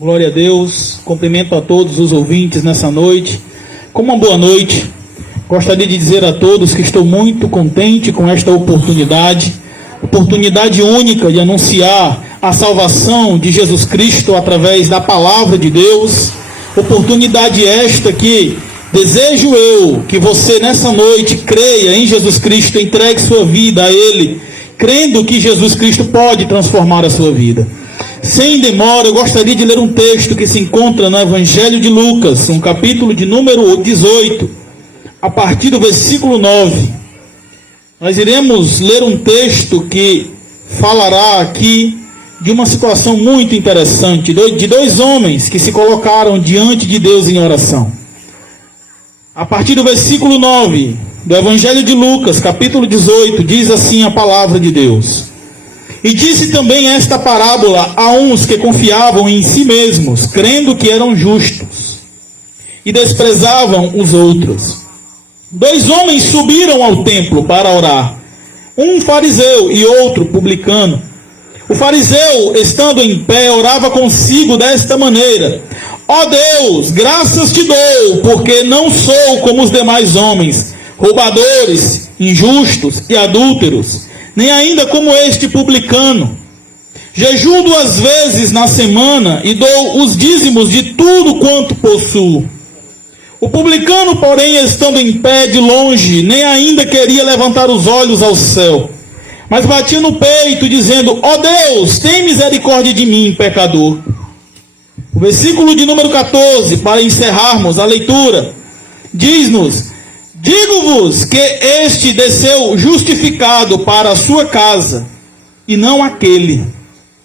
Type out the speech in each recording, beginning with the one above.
Glória a Deus, cumprimento a todos os ouvintes nessa noite. Como uma boa noite, gostaria de dizer a todos que estou muito contente com esta oportunidade única de anunciar a salvação de Jesus Cristo através da palavra de Deus. Oportunidade esta que desejo eu que você nessa noite creia em Jesus Cristo, entregue sua vida a Ele, crendo que Jesus Cristo pode transformar a sua vida. Sem demora, eu gostaria de ler um texto que se encontra no Evangelho de Lucas, um capítulo de número 18, a partir do versículo 9. Nós iremos ler um texto que falará aqui de uma situação muito interessante, de dois homens que se colocaram diante de Deus em oração. A partir do versículo 9 do Evangelho de Lucas, capítulo 18, diz assim a palavra de Deus: E disse também esta parábola a uns que confiavam em si mesmos, crendo que eram justos, e desprezavam os outros. Dois homens subiram ao templo para orar, um fariseu e outro publicano. O fariseu, estando em pé, orava consigo desta maneira: Ó Deus, graças te dou, porque não sou como os demais homens, roubadores, injustos e adúlteros, nem ainda como este publicano. Jejuo 2 vezes na semana e dou os dízimos de tudo quanto possuo. O publicano, porém, estando em pé de longe, nem ainda queria levantar os olhos ao céu, mas batia no peito, dizendo: Ó Deus, tem misericórdia de mim, pecador. O versículo de número 14, para encerrarmos a leitura, diz-nos: Digo-vos que este desceu justificado para a sua casa, e não aquele.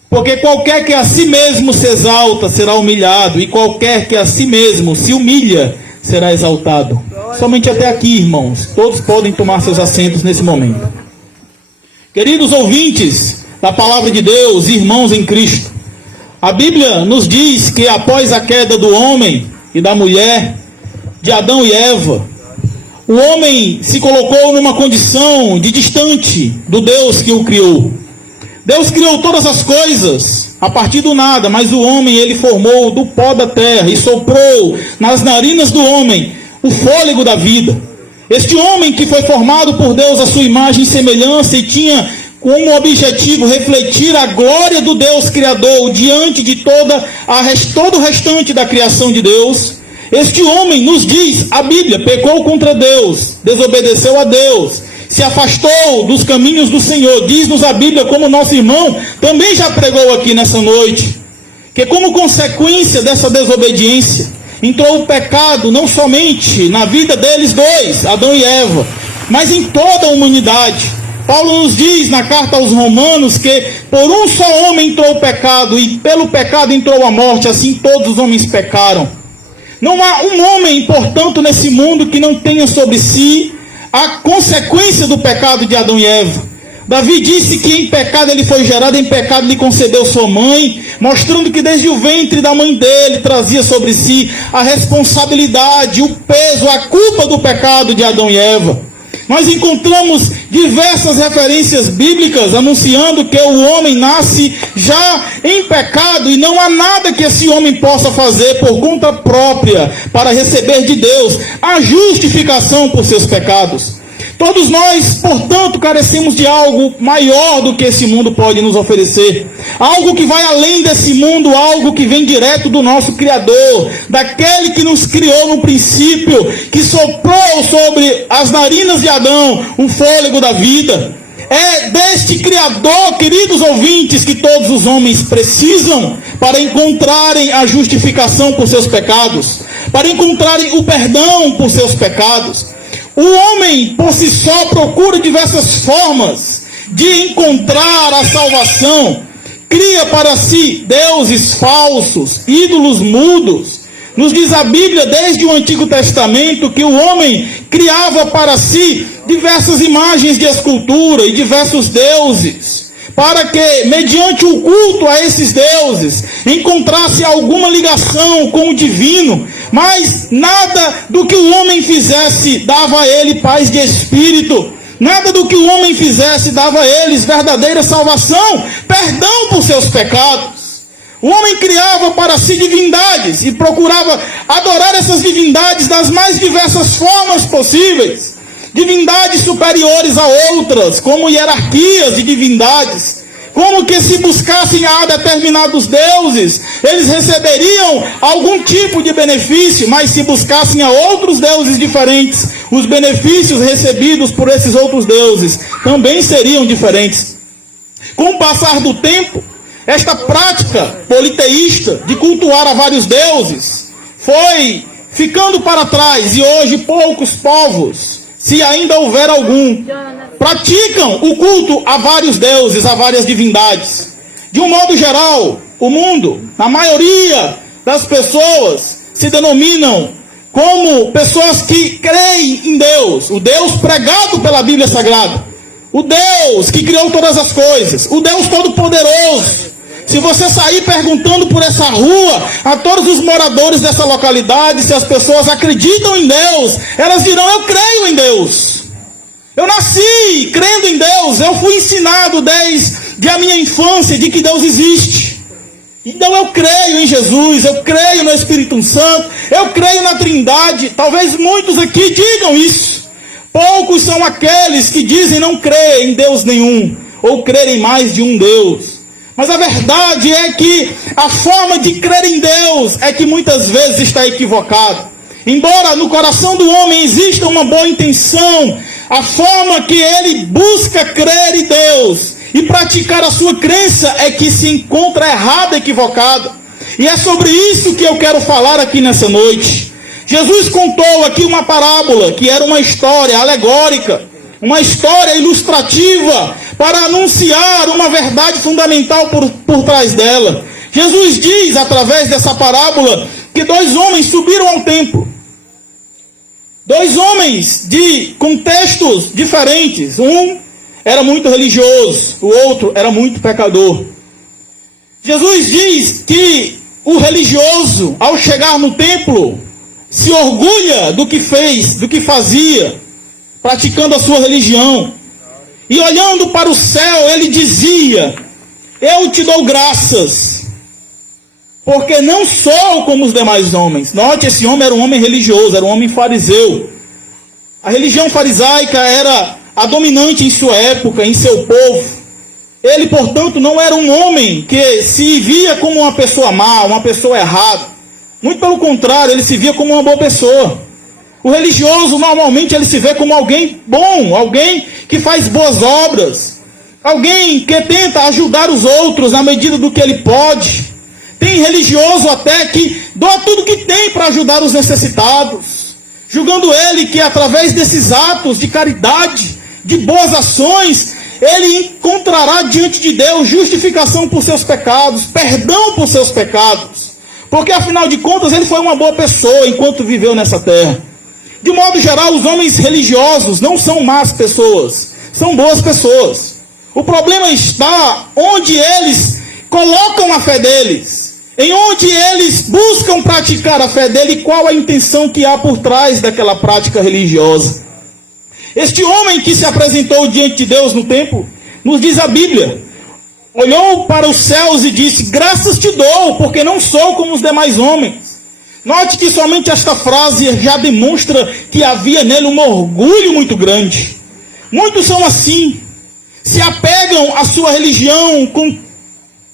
Porque qualquer que a si mesmo se exalta será humilhado, e qualquer que a si mesmo se humilha será exaltado. Somente até aqui, irmãos. Todos podem tomar seus assentos nesse momento. Queridos ouvintes da palavra de Deus, irmãos em Cristo, a Bíblia nos diz que após a queda do homem e da mulher, de Adão e Eva, o homem se colocou numa condição de distante do Deus que o criou. Deus criou todas as coisas a partir do nada, mas o homem ele formou do pó da terra e soprou nas narinas do homem o fôlego da vida. Este homem que foi formado por Deus à sua imagem e semelhança e tinha como objetivo refletir a glória do Deus Criador diante de todo o restante da criação de Deus. Este homem, nos diz a Bíblia, pecou contra Deus, desobedeceu a Deus, se afastou dos caminhos do Senhor. Diz-nos a Bíblia, como nosso irmão também já pregou aqui nessa noite, que como consequência dessa desobediência, entrou o pecado não somente na vida deles dois, Adão e Eva, mas em toda a humanidade. Paulo nos diz na carta aos Romanos que por um só homem entrou o pecado, e pelo pecado entrou a morte, assim todos os homens pecaram. Não há um homem, portanto, nesse mundo que não tenha sobre si a consequência do pecado de Adão e Eva. Davi disse que em pecado ele foi gerado, em pecado lhe concedeu sua mãe, mostrando que desde o ventre da mãe dele trazia sobre si a responsabilidade, o peso, a culpa do pecado de Adão e Eva. Nós encontramos diversas referências bíblicas anunciando que o homem nasce já em pecado e não há nada que esse homem possa fazer por conta própria para receber de Deus a justificação por seus pecados. Todos nós, portanto, carecemos de algo maior do que esse mundo pode nos oferecer. Algo que vai além desse mundo, algo que vem direto do nosso Criador, daquele que nos criou no princípio, que soprou sobre as narinas de Adão o fôlego da vida. É deste Criador, queridos ouvintes, que todos os homens precisam para encontrarem a justificação por seus pecados, para encontrarem o perdão por seus pecados. O homem, por si só, procura diversas formas de encontrar a salvação. Cria para si deuses falsos, ídolos mudos. Nos diz a Bíblia, desde o Antigo Testamento, que o homem criava para si diversas imagens de escultura e diversos deuses, para que, mediante o culto a esses deuses, encontrasse alguma ligação com o divino. Mas nada do que o homem fizesse dava a ele paz de espírito. Nada do que o homem fizesse dava a eles verdadeira salvação, perdão por seus pecados. O homem criava para si divindades e procurava adorar essas divindades das mais diversas formas possíveis. Divindades superiores a outras, como hierarquias de divindades. Como que se buscassem a determinados deuses, eles receberiam algum tipo de benefício, mas se buscassem a outros deuses diferentes, os benefícios recebidos por esses outros deuses também seriam diferentes. Com o passar do tempo, esta prática politeísta de cultuar a vários deuses foi ficando para trás e hoje poucos povos, se ainda houver algum, praticam o culto a vários deuses, a várias divindades. De um modo geral, o mundo, a maioria das pessoas se denominam como pessoas que creem em Deus, o Deus pregado pela Bíblia Sagrada, o Deus que criou todas as coisas, o Deus Todo-Poderoso. Se você sair perguntando por essa rua a todos os moradores dessa localidade se as pessoas acreditam em Deus, elas dirão: eu creio em Deus. Eu nasci crendo em Deus, eu fui ensinado desde a minha infância de que Deus existe. Então eu creio em Jesus, eu creio no Espírito Santo, eu creio na Trindade. Talvez muitos aqui digam isso. Poucos são aqueles que dizem não crer em Deus nenhum, ou crer em mais de um Deus. Mas a verdade é que a forma de crer em Deus é que muitas vezes está equivocada. Embora no coração do homem exista uma boa intenção, a forma que ele busca crer em Deus e praticar a sua crença é que se encontra errada, equivocada. E é sobre isso que eu quero falar aqui nessa noite. Jesus contou aqui uma parábola, que era uma história alegórica, uma história ilustrativa, para anunciar uma verdade fundamental por trás dela. Jesus diz, através dessa parábola, que 2 homens subiram ao templo. 2 homens de contextos diferentes. Um era muito religioso, o outro era muito pecador. Jesus diz que o religioso, ao chegar no templo, se orgulha do que fez, do que fazia, praticando a sua religião. E olhando para o céu, ele dizia: eu te dou graças, porque não sou como os demais homens. Note, esse homem era um homem religioso, era um homem fariseu. A religião farisaica era a dominante em sua época, em seu povo. Ele, portanto, não era um homem que se via como uma pessoa má, uma pessoa errada. Muito pelo contrário, ele se via como uma boa pessoa. O religioso, normalmente, ele se vê como alguém bom, alguém que faz boas obras, alguém que tenta ajudar os outros na medida do que ele pode. Tem religioso até que doa tudo que tem para ajudar os necessitados, julgando ele que através desses atos de caridade, de boas ações, ele encontrará diante de Deus justificação por seus pecados, perdão por seus pecados, porque afinal de contas ele foi uma boa pessoa enquanto viveu nessa terra. De modo geral, os homens religiosos não são más pessoas, são boas pessoas. O problema está onde eles colocam a fé deles, em onde eles buscam praticar a fé dele e qual a intenção que há por trás daquela prática religiosa. Este homem que se apresentou diante de Deus no templo, nos diz a Bíblia, olhou para os céus e disse: graças te dou, porque não sou como os demais homens. Note que somente esta frase já demonstra que havia nele um orgulho muito grande. Muitos são assim, se apegam à sua religião com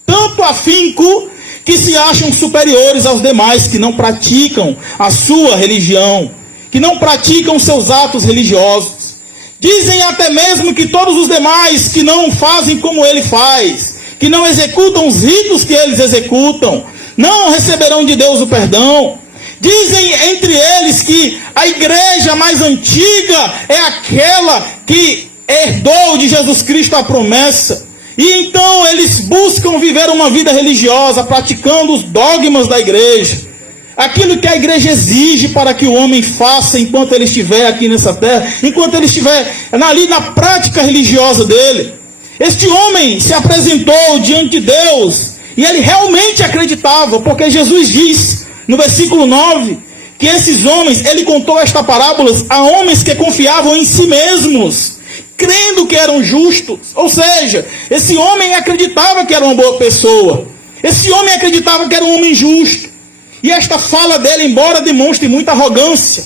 tanto afinco que se acham superiores aos demais que não praticam a sua religião, que não praticam seus atos religiosos. Dizem até mesmo que todos os demais que não fazem como ele faz, que não executam os ritos que eles executam, não receberão de Deus o perdão. Dizem entre eles que a igreja mais antiga é aquela que herdou de Jesus Cristo a promessa. E então eles buscam viver uma vida religiosa, praticando os dogmas da igreja. Aquilo que a igreja exige para que o homem faça enquanto ele estiver aqui nessa terra, enquanto ele estiver ali na prática religiosa dele. Este homem se apresentou diante de Deus e ele realmente acreditava, porque Jesus diz no versículo 9, que esses homens, ele contou esta parábola a homens que confiavam em si mesmos, crendo que eram justos. Ou seja, esse homem acreditava que era uma boa pessoa. Esse homem acreditava que era um homem justo. E esta fala dele, embora demonstre muita arrogância,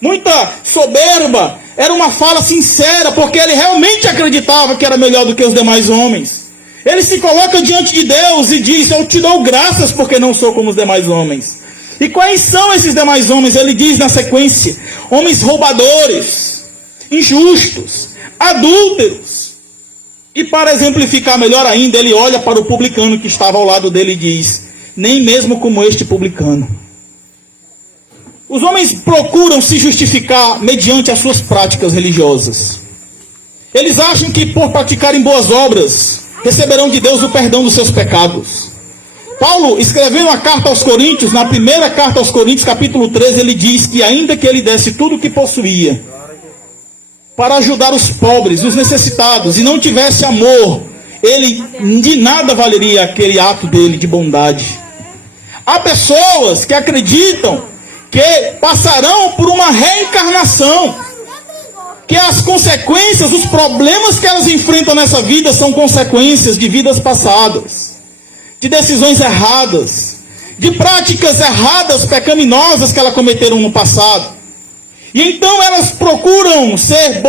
muita soberba, era uma fala sincera, porque ele realmente acreditava que era melhor do que os demais homens. Ele se coloca diante de Deus e diz: eu te dou graças porque não sou como os demais homens. E quais são esses demais homens? Ele diz na sequência: homens roubadores, injustos, adúlteros. E para exemplificar melhor ainda, ele olha para o publicano que estava ao lado dele e diz: nem mesmo como este publicano. Os homens procuram se justificar mediante as suas práticas religiosas. Eles acham que por praticarem boas obras, receberão de Deus o perdão dos seus pecados. Paulo, escrevendo a carta aos Coríntios, na primeira carta aos Coríntios, capítulo 13, ele diz que ainda que ele desse tudo o que possuía para ajudar os pobres, os necessitados, e não tivesse amor, ele de nada valeria aquele ato dele de bondade. Há pessoas que acreditam que passarão por uma reencarnação, que as consequências, os problemas que elas enfrentam nessa vida são consequências de vidas passadas, de decisões erradas, de práticas erradas, pecaminosas que elas cometeram no passado. E então elas procuram ser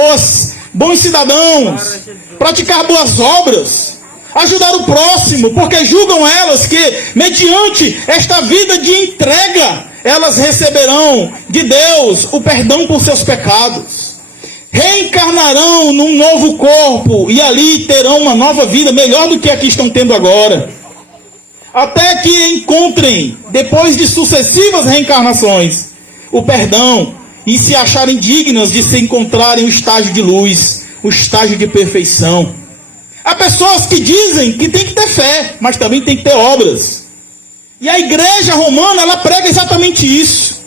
bons cidadãos, praticar boas obras, ajudar o próximo, porque julgam elas que, mediante esta vida de entrega, elas receberão de Deus o perdão por seus pecados. Reencarnarão num novo corpo e ali terão uma nova vida melhor do que a que estão tendo agora. Até que encontrem, depois de sucessivas reencarnações, o perdão e se acharem dignas de se encontrarem o estágio de luz, o estágio de perfeição. Há pessoas que dizem que tem que ter fé, mas também tem que ter obras. E a igreja romana, ela prega exatamente isso.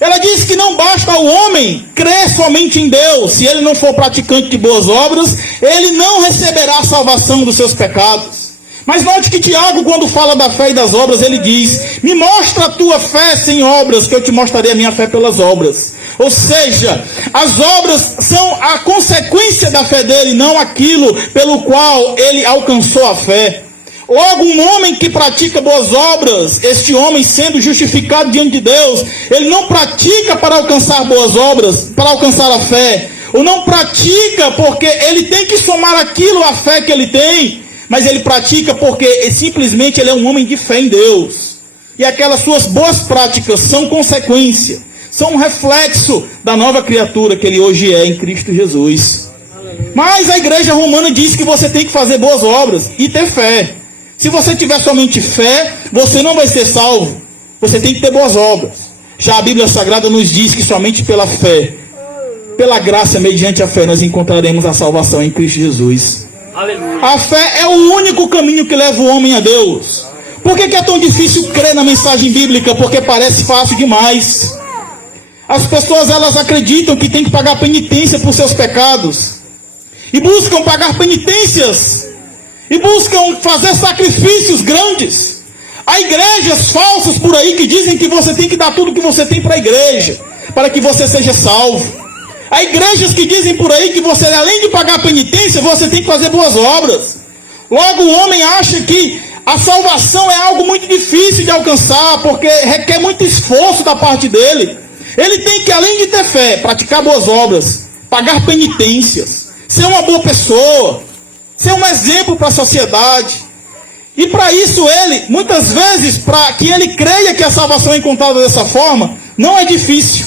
Ela diz que não basta ao homem crer somente em Deus. Se ele não for praticante de boas obras, ele não receberá a salvação dos seus pecados. Mas note que Tiago, quando fala da fé e das obras, ele diz: me mostra a tua fé sem obras, que eu te mostrarei a minha fé pelas obras. Ou seja, as obras são a consequência da fé dele, não aquilo pelo qual ele alcançou a fé. Logo, um homem que pratica boas obras, este homem sendo justificado diante de Deus, ele não pratica para alcançar boas obras, para alcançar a fé, ou não pratica porque ele tem que somar aquilo à fé que ele tem, mas ele pratica porque simplesmente ele é um homem de fé em Deus. E aquelas suas boas práticas são consequência, são um reflexo da nova criatura que ele hoje é em Cristo Jesus. Mas a igreja romana diz que você tem que fazer boas obras e ter fé. Se você tiver somente fé, você não vai ser salvo. Você tem que ter boas obras. Já a Bíblia Sagrada nos diz que somente pela fé, pela graça, mediante a fé, nós encontraremos a salvação em Cristo Jesus. Aleluia. A fé é o único caminho que leva o homem a Deus. Por que é tão difícil crer na mensagem bíblica? Porque parece fácil demais. As pessoas, elas acreditam que tem que pagar penitência por seus pecados. E buscam pagar penitências. E buscam fazer sacrifícios grandes. Há igrejas falsas por aí que dizem que você tem que dar tudo que você tem para a igreja, para que você seja salvo. Há igrejas que dizem por aí que você, além de pagar penitência, você tem que fazer boas obras. Logo, o homem acha que a salvação é algo muito difícil de alcançar, porque requer muito esforço da parte dele. Ele tem que, além de ter fé, praticar boas obras, pagar penitências, ser uma boa pessoa, ser um exemplo para a sociedade. E para isso ele, muitas vezes, para que ele creia que a salvação é encontrada dessa forma, não é difícil.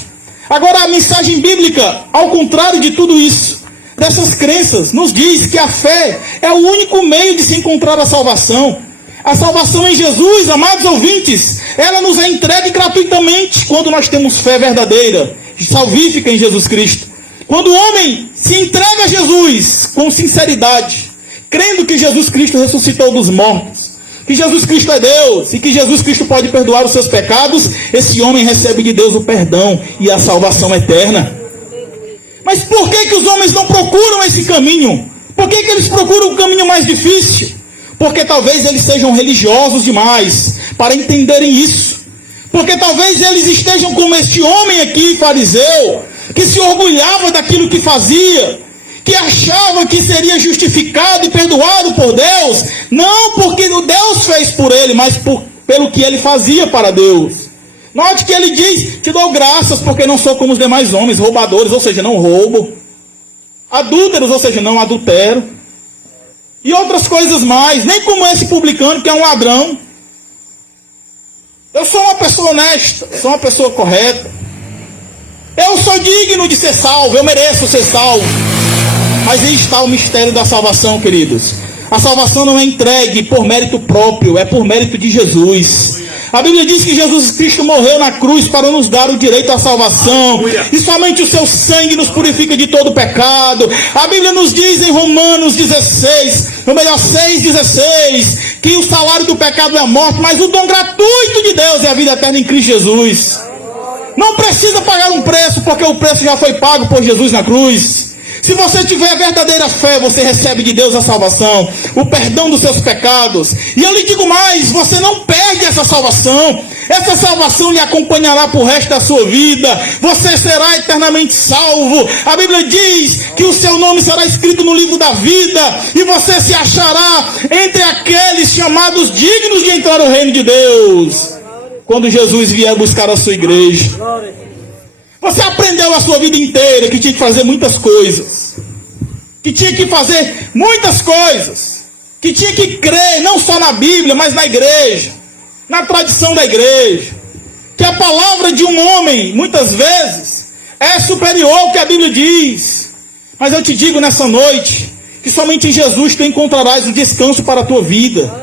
Agora a mensagem bíblica, ao contrário de tudo isso, dessas crenças, nos diz que a fé é o único meio de se encontrar a salvação. A salvação em Jesus, amados ouvintes, ela nos é entregue gratuitamente quando nós temos fé verdadeira, salvífica em Jesus Cristo. Quando o homem se entrega a Jesus com sinceridade, crendo que Jesus Cristo ressuscitou dos mortos, que Jesus Cristo é Deus e que Jesus Cristo pode perdoar os seus pecados, esse homem recebe de Deus o perdão e a salvação eterna. Mas por que os homens não procuram esse caminho? Por que eles procuram o caminho mais difícil? Porque talvez eles sejam religiosos demais para entenderem isso. Porque talvez eles estejam como este homem aqui, fariseu, que se orgulhava daquilo que fazia, que achava que seria justificado e perdoado por Deus, não porque o Deus fez por ele, mas pelo que ele fazia para Deus. Note que ele diz: te dou graças porque não sou como os demais homens, roubadores, ou seja, não roubo, adúlteros, ou seja, não adultero, e outras coisas mais, nem como esse publicano que é um ladrão. Eu sou uma pessoa honesta, sou uma pessoa correta, eu sou digno de ser salvo, eu mereço ser salvo. Mas aí está o mistério da salvação, queridos. A salvação não é entregue por mérito próprio, é por mérito de Jesus. A Bíblia diz que Jesus Cristo morreu na cruz para nos dar o direito à salvação, e somente o seu sangue nos purifica de todo pecado. A Bíblia nos diz em Romanos 16, ou melhor 6,16, que o salário do pecado é a morte, mas o dom gratuito de Deus é a vida eterna em Cristo Jesus. Não precisa pagar um preço, porque o preço já foi pago por Jesus na cruz. Se você tiver verdadeira fé, você recebe de Deus a salvação, o perdão dos seus pecados. E eu lhe digo mais, você não perde essa salvação. Essa salvação lhe acompanhará por resto da sua vida. Você será eternamente salvo. A Bíblia diz que o seu nome será escrito no livro da vida, e você se achará entre aqueles chamados dignos de entrar no reino de Deus, quando Jesus vier buscar a sua igreja. Você aprendeu a sua vida inteira que tinha que fazer muitas coisas, que tinha que fazer muitas coisas, que tinha que crer não só na Bíblia, mas na igreja, na tradição da igreja, que a palavra de um homem, muitas vezes, é superior ao que a Bíblia diz. Mas eu te digo nessa noite, que somente em Jesus tu encontrarás o descanso para a tua vida.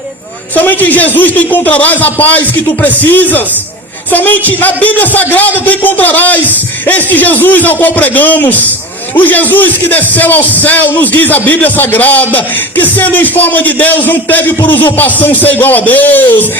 Somente em Jesus tu encontrarás a paz que tu precisas. Somente na Bíblia Sagrada tu encontrarás este Jesus ao qual pregamos. O Jesus que desceu ao céu, nos diz a Bíblia Sagrada, que sendo em forma de Deus, não teve por usurpação ser igual a Deus.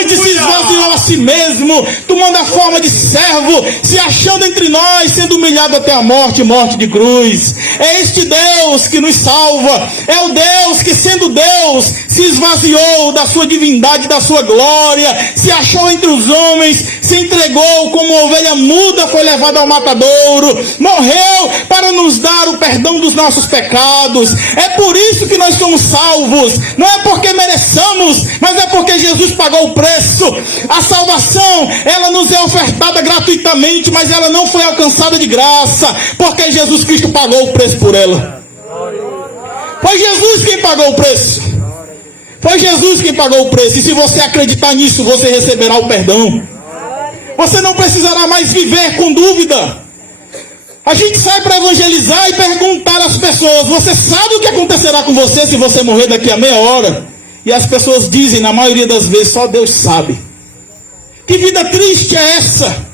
Antes se esvaziou a si mesmo, tomando a forma de servo, se achando entre nós, sendo humilhado até a morte, morte de cruz. É este Deus que nos salva. É o Deus que, sendo Deus, se esvaziou da sua divindade, da sua glória, se achou entre os homens, se entregou como ovelha muda, foi levado ao matadouro, morreu para nos dar o perdão dos nossos pecados. É por isso que nós somos salvos. Não é porque mereçamos, mas é porque Jesus pagou o preço. A salvação, ela nos é ofertada gratuitamente, mas ela não foi alcançada de graça, porque Jesus Cristo pagou o preço por ela. Foi Jesus quem pagou o preço. Foi Jesus quem pagou o preço. E se você acreditar nisso, você receberá o perdão. Você não precisará mais viver com dúvida. A gente sai para evangelizar e perguntar às pessoas: você sabe o que acontecerá com você se você morrer daqui a meia hora? E as pessoas dizem, na maioria das vezes, só Deus sabe. Que vida triste é essa?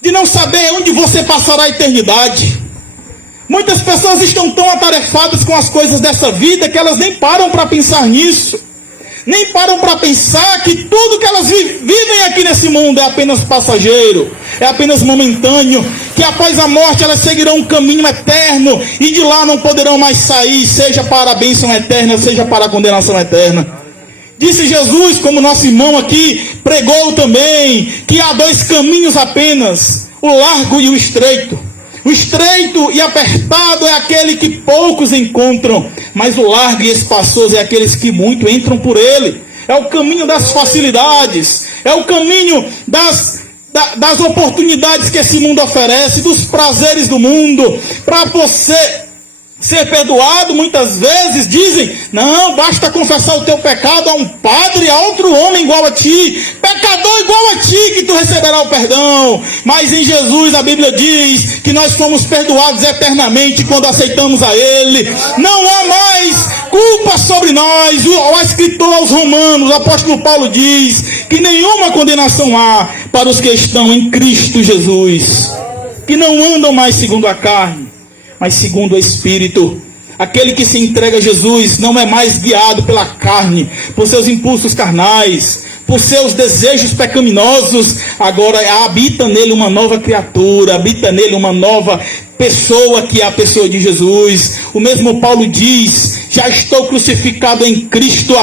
De não saber onde você passará a eternidade. Muitas pessoas estão tão atarefadas com as coisas dessa vida que elas nem param para pensar nisso. Nem param para pensar que tudo que elas vivem aqui nesse mundo é apenas passageiro, é apenas momentâneo, que após a morte elas seguirão um caminho eterno e de lá não poderão mais sair, seja para a bênção eterna, seja para a condenação eterna. Disse Jesus, como nosso irmão aqui pregou também, que há dois caminhos apenas, o largo e o estreito. O estreito e apertado é aquele que poucos encontram, mas o largo e espaçoso é aqueles que muito entram por ele. É o caminho das facilidades, é o caminho das oportunidades que esse mundo oferece, dos prazeres do mundo. Para você ser perdoado, muitas vezes dizem: não, basta confessar o teu pecado a um padre, a outro homem igual a ti, pecador igual a ti, que tu receberá o perdão. Mas em Jesus a Bíblia diz que nós fomos perdoados eternamente quando aceitamos a Ele. Não há mais culpa sobre nós. O escritor aos Romanos, o apóstolo Paulo diz que nenhuma condenação há para os que estão em Cristo Jesus, que não andam mais segundo a carne, mas segundo o Espírito. Aquele que se entrega a Jesus não é mais guiado pela carne, por seus impulsos carnais, por seus desejos pecaminosos. Agora habita nele uma nova criatura, habita nele uma nova pessoa, que é a pessoa de Jesus. O mesmo Paulo diz: já estou crucificado em Cristo,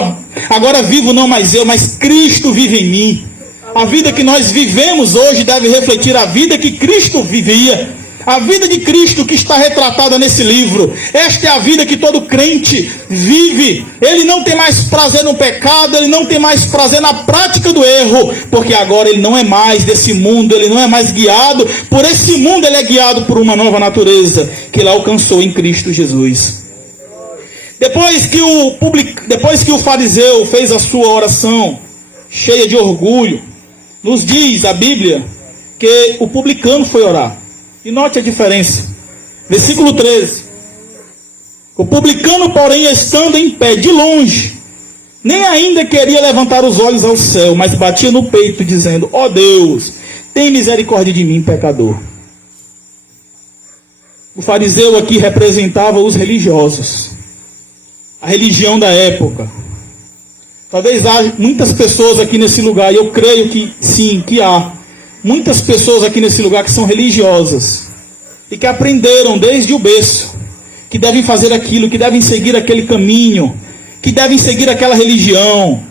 agora vivo não mais eu, mas Cristo vive em mim. A vida que nós vivemos hoje deve refletir a vida que Cristo vivia. A vida de Cristo que está retratada nesse livro. Esta é a vida que todo crente vive. Ele não tem mais prazer no pecado, ele não tem mais prazer na prática do erro, porque agora ele não é mais desse mundo, ele não é mais guiado por esse mundo, ele é guiado por uma nova natureza que ele alcançou em Cristo Jesus. Depois que o fariseu fez a sua oração cheia de orgulho, nos diz a Bíblia que o publicano foi orar. E note a diferença. Versículo 13. O publicano, porém, estando em pé de longe, nem ainda queria levantar os olhos ao céu, mas batia no peito, dizendo: ó Deus, tem misericórdia de mim, pecador. O fariseu aqui representava os religiosos, a religião da época. Talvez haja muitas pessoas aqui nesse lugar, e eu creio que sim, que há muitas pessoas aqui nesse lugar que são religiosas e que aprenderam desde o berço que devem fazer aquilo, que devem seguir aquele caminho, que devem seguir aquela religião,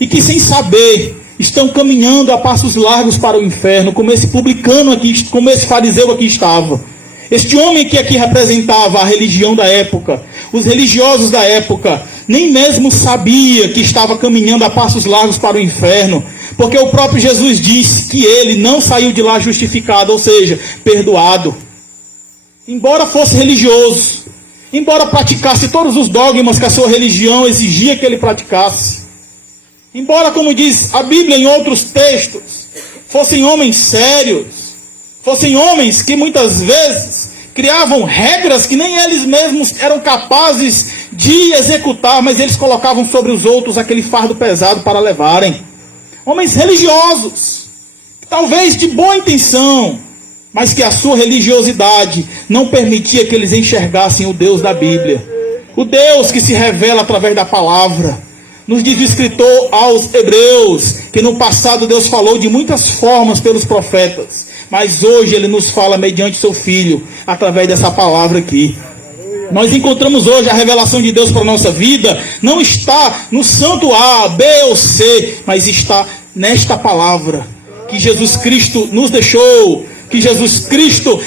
e que sem saber estão caminhando a passos largos para o inferno, como esse publicano aqui, como esse fariseu aqui estava. Este homem que aqui representava a religião da época, os religiosos da época, nem mesmo sabia que estava caminhando a passos largos para o inferno, porque o próprio Jesus disse que ele não saiu de lá justificado, ou seja, perdoado. Embora fosse religioso, embora praticasse todos os dogmas que a sua religião exigia que ele praticasse, embora, como diz a Bíblia em outros textos, fossem homens sérios, fossem homens que muitas vezes criavam regras que nem eles mesmos eram capazes de executar, mas eles colocavam sobre os outros aquele fardo pesado para levarem. Homens religiosos, talvez de boa intenção, mas que a sua religiosidade não permitia que eles enxergassem o Deus da Bíblia, o Deus que se revela através da palavra. Nos diz o escritor aos Hebreus que no passado Deus falou de muitas formas pelos profetas, mas hoje ele nos fala mediante seu Filho, através dessa palavra aqui. Nós encontramos hoje a revelação de Deus para a nossa vida, não está no santo A, B ou C, mas está nesta palavra, que Jesus Cristo nos deixou, que Jesus Cristo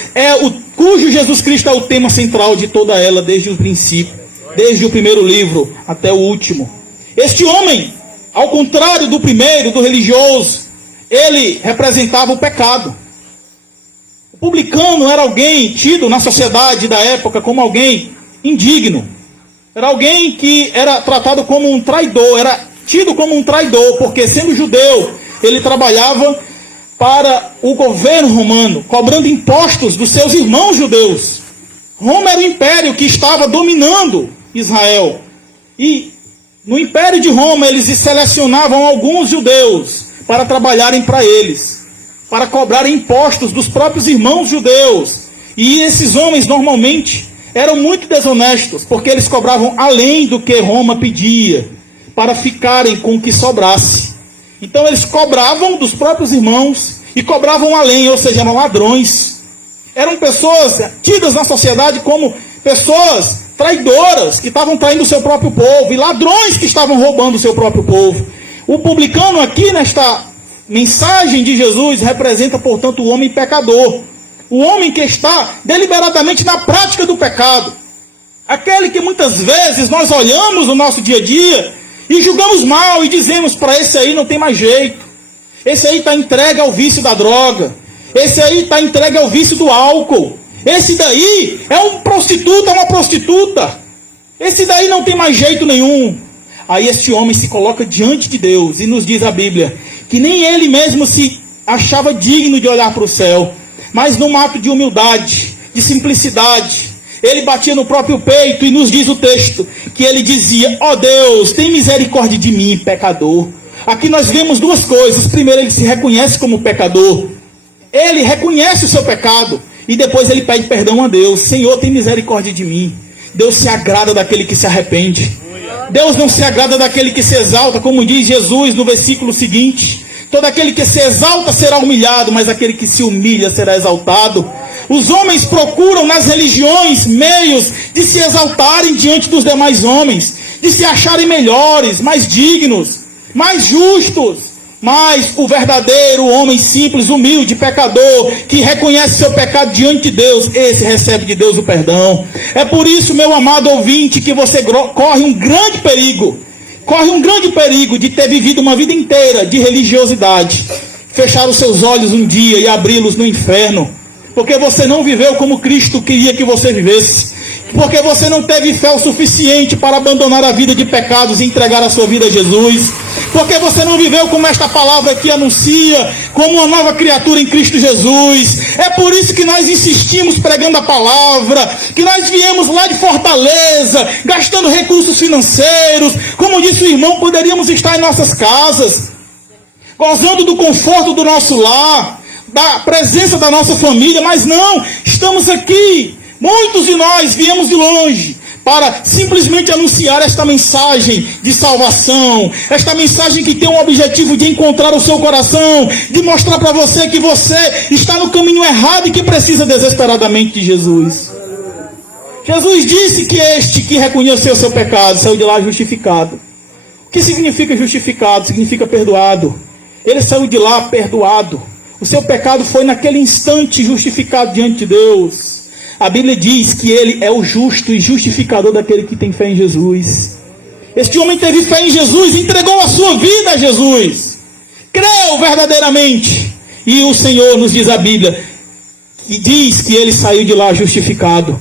cujo Jesus Cristo é o tema central de toda ela, desde o princípio, desde o primeiro livro até o último. Este homem, ao contrário do primeiro, do religioso, ele representava o pecado. O publicano era alguém tido na sociedade da época como alguém indigno. Era alguém que era tratado como um traidor, era tido como um traidor, porque sendo judeu, ele trabalhava para o governo romano, cobrando impostos dos seus irmãos judeus. Roma era o império que estava dominando Israel. E no império de Roma, eles selecionavam alguns judeus para trabalharem para eles, para cobrar impostos dos próprios irmãos judeus. E esses homens normalmente eram muito desonestos, porque eles cobravam além do que Roma pedia, para ficarem com o que sobrasse. Então eles cobravam dos próprios irmãos e cobravam além, ou seja, eram ladrões. Eram pessoas tidas na sociedade como pessoas traidoras, que estavam traindo o seu próprio povo, e ladrões que estavam roubando o seu próprio povo. O publicano aqui nesta mensagem de Jesus representa, portanto, o homem pecador. O homem que está deliberadamente na prática do pecado. Aquele que muitas vezes nós olhamos no nosso dia a dia e julgamos mal e dizemos: para esse aí não tem mais jeito. Esse aí está entregue ao vício da droga. Esse aí está entregue ao vício do álcool. Esse daí é um prostituto, é uma prostituta. Esse daí não tem mais jeito nenhum. Aí este homem se coloca diante de Deus e nos diz a Bíblia que nem ele mesmo se achava digno de olhar para o céu, mas num ato de humildade, de simplicidade, ele batia no próprio peito e nos diz o texto que ele dizia: ó Deus, tem misericórdia de mim, pecador. Aqui nós vemos duas coisas. Primeiro, ele se reconhece como pecador. Ele reconhece o seu pecado e depois ele pede perdão a Deus. Senhor, tem misericórdia de mim. Deus se agrada daquele que se arrepende. Deus não se agrada daquele que se exalta, como diz Jesus no versículo seguinte: todo aquele que se exalta será humilhado, mas aquele que se humilha será exaltado. Os homens procuram nas religiões meios de se exaltarem diante dos demais homens, de se acharem melhores, mais dignos, mais justos, Mas o verdadeiro homem simples, humilde, pecador, que reconhece seu pecado diante de Deus, esse recebe de Deus o perdão. É por isso, meu amado ouvinte, que você corre um grande perigo. Corre um grande perigo de ter vivido uma vida inteira de religiosidade. Fechar os seus olhos um dia e abri-los no inferno. Porque você não viveu como Cristo queria que você vivesse. Porque você não teve fé o suficiente para abandonar a vida de pecados e entregar a sua vida a Jesus. Porque você não viveu como esta palavra aqui anuncia, como uma nova criatura em Cristo Jesus. É por isso que nós insistimos pregando a palavra, que nós viemos lá de Fortaleza, gastando recursos financeiros. Como disse o irmão, poderíamos estar em nossas casas, gozando do conforto do nosso lar, da presença da nossa família, mas não, estamos aqui. Muitos de nós viemos de longe para simplesmente anunciar esta mensagem de salvação, esta mensagem que tem o objetivo de encontrar o seu coração, de mostrar para você que você está no caminho errado e que precisa desesperadamente de Jesus. Jesus disse que este que reconheceu o seu pecado saiu de lá justificado. O que significa justificado? Significa perdoado. Ele saiu de lá perdoado. O seu pecado foi naquele instante justificado diante de Deus. A Bíblia diz que ele é o justo e justificador daquele que tem fé em Jesus. Este homem teve fé em Jesus, entregou a sua vida a Jesus, creu verdadeiramente. E o Senhor, nos diz a Bíblia, que diz que ele saiu de lá justificado.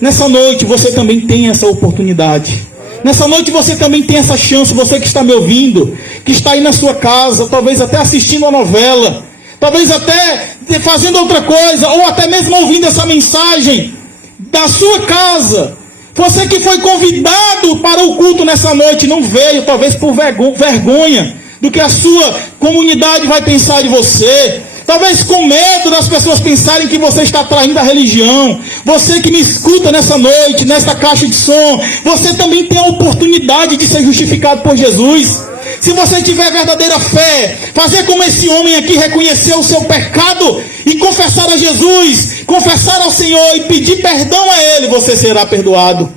Nessa noite você também tem essa oportunidade. Nessa noite você também tem essa chance, você que está me ouvindo, que está aí na sua casa, talvez até assistindo a novela, talvez até fazendo outra coisa, ou até mesmo ouvindo essa mensagem da sua casa. Você que foi convidado para o culto nessa noite, não veio, talvez por vergonha do que a sua comunidade vai pensar de você. Talvez com medo das pessoas pensarem que você está traindo a religião. Você que me escuta nessa noite, nesta caixa de som, você também tem a oportunidade de ser justificado por Jesus. Se você tiver verdadeira fé, fazer como esse homem aqui, reconhecer o seu pecado e confessar a Jesus, confessar ao Senhor e pedir perdão a Ele, você será perdoado.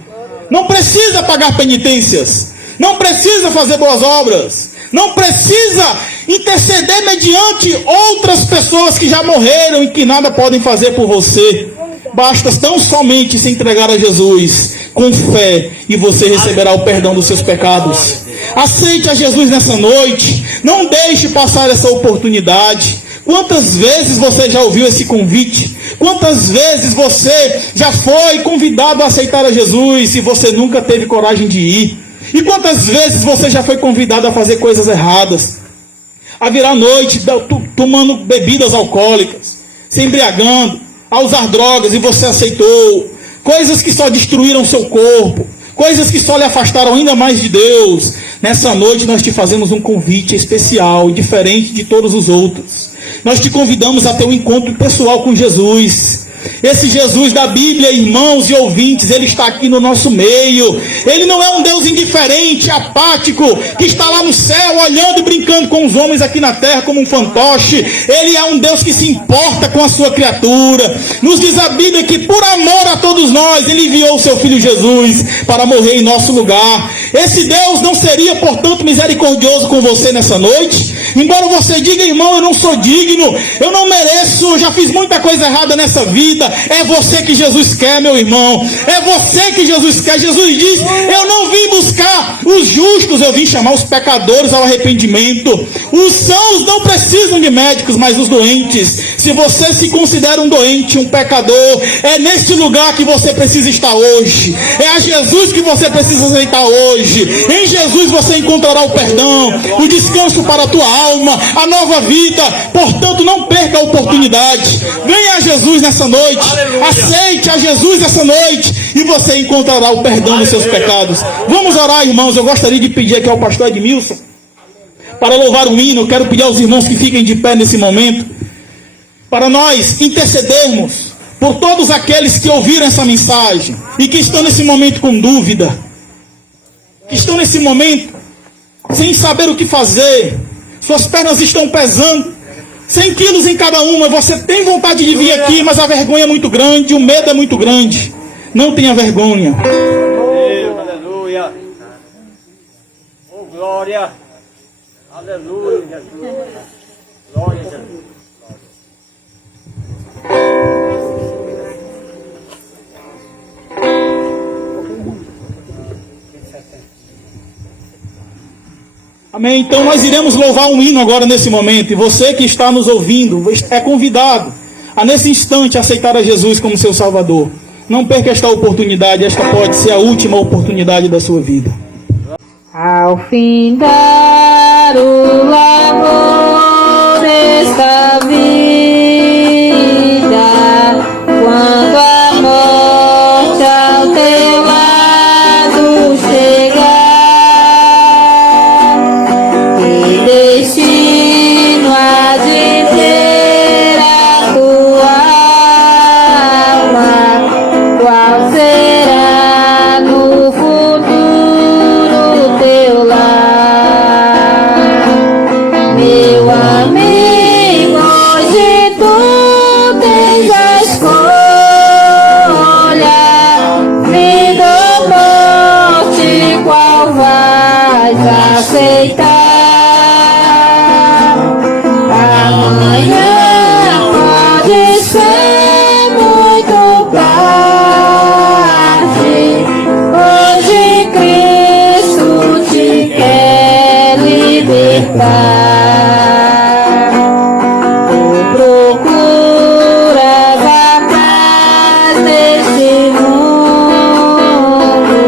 Não precisa pagar penitências, não precisa fazer boas obras, não precisa interceder mediante outras pessoas que já morreram e que nada podem fazer por você. Basta tão somente se entregar a Jesus com fé e você receberá o perdão dos seus pecados. Aceite a Jesus nessa noite. Não deixe passar essa oportunidade. Quantas vezes você já ouviu esse convite? Quantas vezes você já foi convidado a aceitar a Jesus e você nunca teve coragem de ir? E quantas vezes você já foi convidado a fazer coisas erradas? A virar noite tomando bebidas alcoólicas, se embriagando, a usar drogas e você aceitou. Coisas que só destruíram seu corpo, coisas que só lhe afastaram ainda mais de Deus. Nessa noite nós te fazemos um convite especial, diferente de todos os outros. Nós te convidamos a ter um encontro pessoal com Jesus. Esse Jesus da Bíblia, irmãos e ouvintes, Ele está aqui no nosso meio. Ele não é um Deus indiferente, apático, que está lá no céu, olhando e brincando com os homens aqui na terra como um fantoche. Ele é um Deus que se importa com a sua criatura. Nos diz a Bíblia que por amor a todos nós, Ele enviou o seu Filho Jesus para morrer em nosso lugar. Esse Deus não seria, portanto, misericordioso com você nessa noite? Embora você diga, irmão, eu não sou digno, eu não mereço, eu já fiz muita coisa errada nessa vida. É você que Jesus quer, meu irmão. É você que Jesus quer. Jesus diz, eu não vim buscar os justos, eu vim chamar os pecadores ao arrependimento. Os sãos não precisam de médicos, mas os doentes. Se você se considera um doente, um pecador, é neste lugar que você precisa estar hoje. É a Jesus que você precisa aceitar hoje. Em Jesus você encontrará o perdão, o descanso para a tua alma, a nova vida. Portanto, não perca a oportunidade. Venha a Jesus nessa noite. Aceite a Jesus essa noite e você encontrará o perdão dos seus pecados. Vamos orar, irmãos. Eu gostaria de pedir aqui ao pastor Edmilson para louvar um hino. Eu quero pedir aos irmãos que fiquem de pé nesse momento para nós intercedermos por todos aqueles que ouviram essa mensagem e que estão nesse momento com dúvida, que estão nesse momento sem saber o que fazer. Suas pernas estão pesando, 100 quilos em cada uma. Você tem vontade de vir aqui, mas a vergonha é muito grande, o medo é muito grande. Não tenha vergonha. Deus, aleluia. Oh, glória. Aleluia, Jesus. Glória a Jesus. Amém? Então nós iremos louvar um hino agora nesse momento. E você que está nos ouvindo é convidado a nesse instante aceitar a Jesus como seu Salvador. Não perca esta oportunidade, esta pode ser a última oportunidade da sua vida. Ao findar o labor desta vida, quando a morte ao teu lado chegar, que destino há de ter a tua alma, qual será no futuro teu lar? Meu amigo, hoje tu tens a escolha, vida ou morte, qual vais aceitar? Amanhã pode ser muito tarde, hoje Cristo te quer libertar. Tu procuras a paz neste mundo,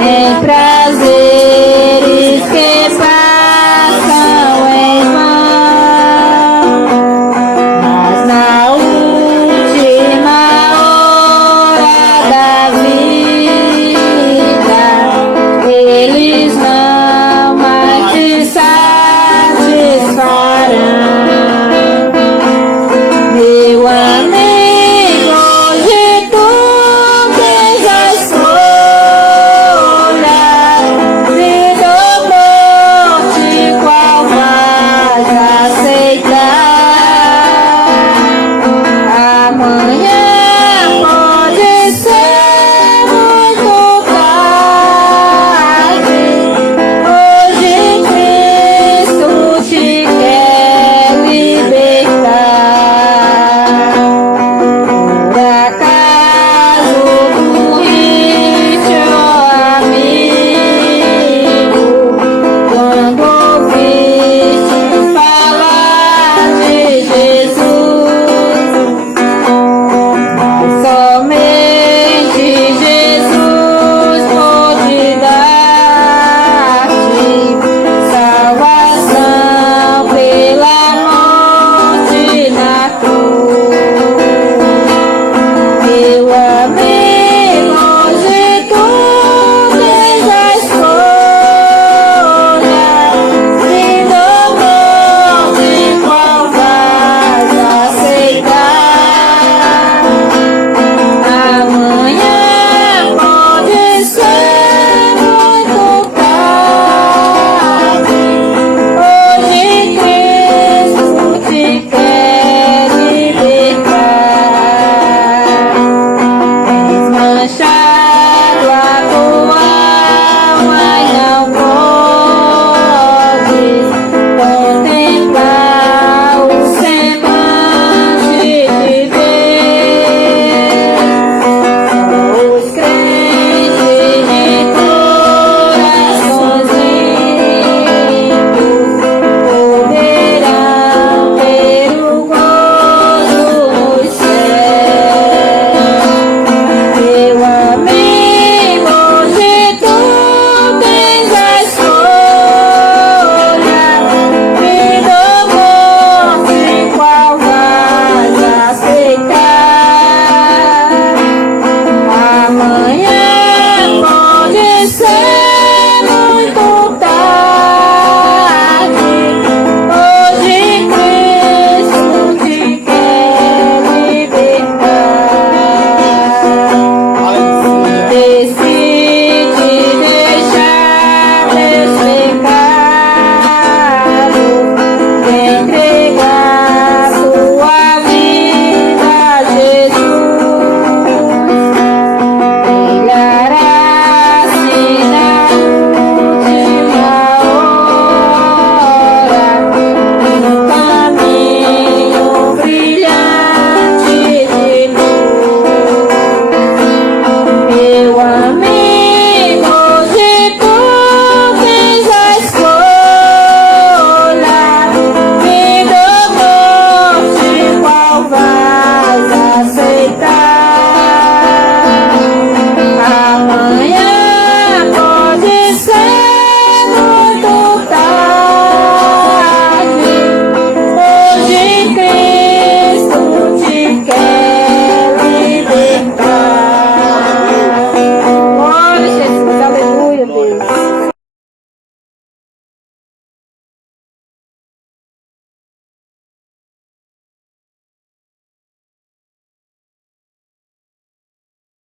em prazeres que passam em vão, mas na última hora da vida, eles não mais te satisfarão. Meu amigo, hoje tu tens a escolha, vida ou morte, qual vais aceitar? Amanhã pode ser muito tarde, hoje Cristo te quer libertar. Por acaso morriste, ó amigo, quando ouviste falar de Jesus? Mas somente Jesus pode dar-te salvação pela morte na cruz. Meu amigo, hoje tu tens a escolha, vida ou morte, qual vais aceitar? Amanhã pode ser muito tarde, hoje Cristo te quer libertar. És manchado